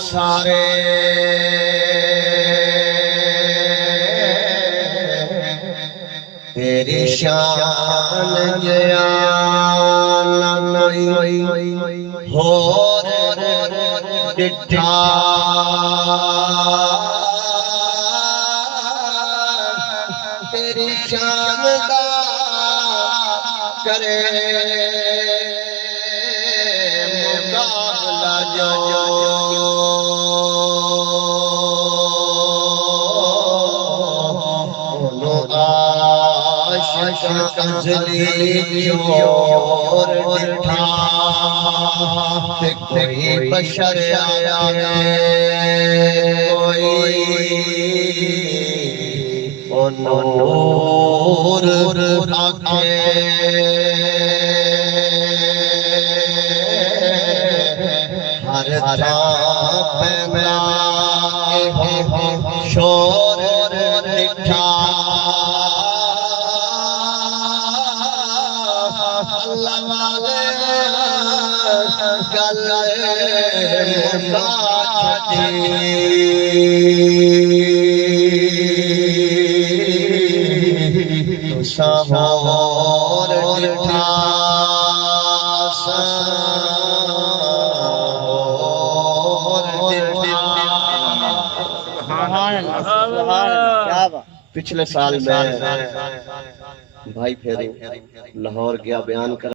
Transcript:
सारे तेरी शान ज्ञान कोई हो डिठा तेरी शान दा करे मुकाबला जो कंजली और डिठा ते कोई बशर आया कोई ओ नूर आके हर पैदा शोर डिठा गल साहोर डिठा पिछले साल में भाई फेरू लाहौर गया बयान कर